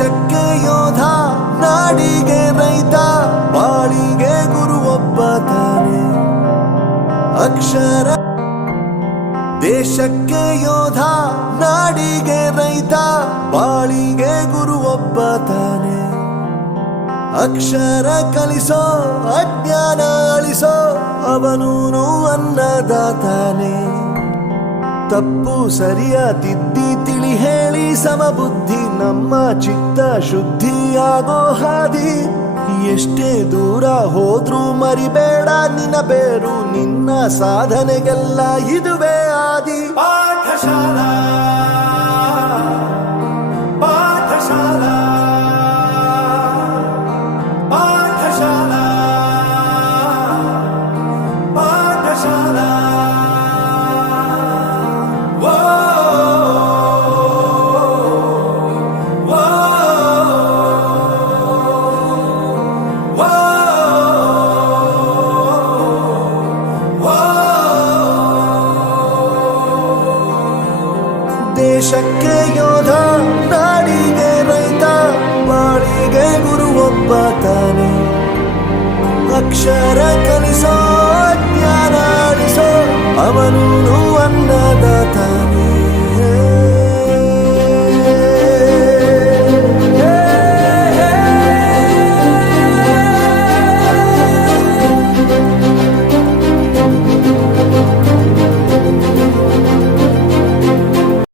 ದೇಶಕ್ಕೆ ಯೋಧ, ನಾಡಿಗೆ ರೈತ, ಬಾಳಿಗೆ ಗುರು ಒಬ್ಬ ತಾನೆ. ಅಕ್ಷರ ದೇಶಕ್ಕೆ ಯೋಧ, ನಾಡಿಗೆ ರೈತ, ಬಾಳಿಗೆ ಗುರು ಒಬ್ಬ ತಾನೆ. ಅಕ್ಷರ ಕಲಿಸೋ, ಅಜ್ಞಾನ ಅಳಿಸೋ, ಅವನೂನು ಅನ್ನದಾತಾನೆ. ತಪ್ಪು ಸರಿಯ ತಿದ್ದಿ ತಿಳಿ ಹೇಳಿ ಸಮಬುದ್ಧಿ, ನಮ್ಮ ಚಿತ್ತ ಶುದ್ಧಿಯಾಗೋ ಹಾದಿ. ಎಷ್ಟೇ ದೂರ ಹೋದ್ರೂ ಮರಿಬೇಡ ನಿನ್ನ ಬೇರು, ನಿನ್ನ ಸಾಧನೆಗೆಲ್ಲ ಇದುವೇ ಆದಿ. ಪಾಠಶಾಲಾ ಪಾಠಶಾಲಾ ಪಾಠಶಾಲಾ ಪಾಠಶಾಲಾ. ದೇಶಕ್ಕೆ ಯೋಧ, ನಾಡಿಗೆ ರೈತ, ಬಾಳಿಗೆ ಗುರು ಒಬ್ಬ ತಾನೆ. ಅಕ್ಷರ ಕಲಿಸೋ, ಜ್ಞಾನ ಅಳಿಸೋ, ಅವನೂನು ಅನ್ನದಾತಾನೆ.